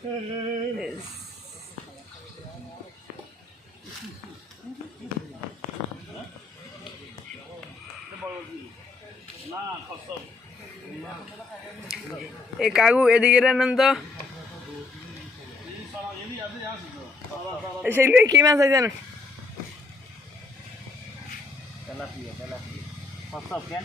এ কাকু এদিকে তো সেগুলো কি মাছ আছে জানো? Tilapia tilapia. কচ্ছপ কেন?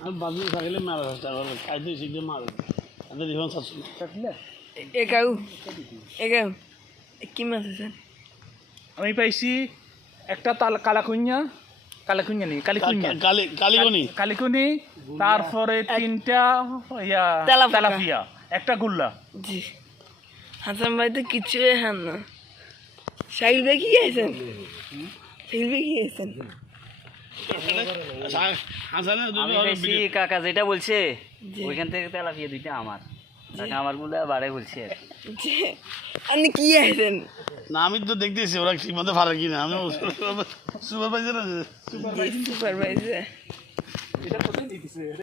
আমি বাজু থাকলে মারা খাইতে শিখে মারা তাদের জীবন থাকলে এ কাকু এ কাকু এ কি মাছ আছে? আমি পাইছি একটা তাল কালাকুঞ্জা কালাকুঞ্জা নেই কালিকুঞ্জা। কালি কালিগনি। কালিকুনি তারপরে তিনটা ইয়া তেলাপিয়া। একটা গুল্লা। জি। হাসান ভাই তো কিচ্ছু হান না। ভাই কি গেছেন সাইল ভাই কি গেছেন আমি বেশি কাকা যেটা বলছে। ওইখান থেকে তেলাপিয়া দুইটা আমার। আমারগুলো বাড়ে বলছে। আপনি কি গেছেন না আমি তো দেখতেছি ওরা ঠিক মতো ভালো কিনা। আমি সুপারভাইজার আছে। সুপারভাইজার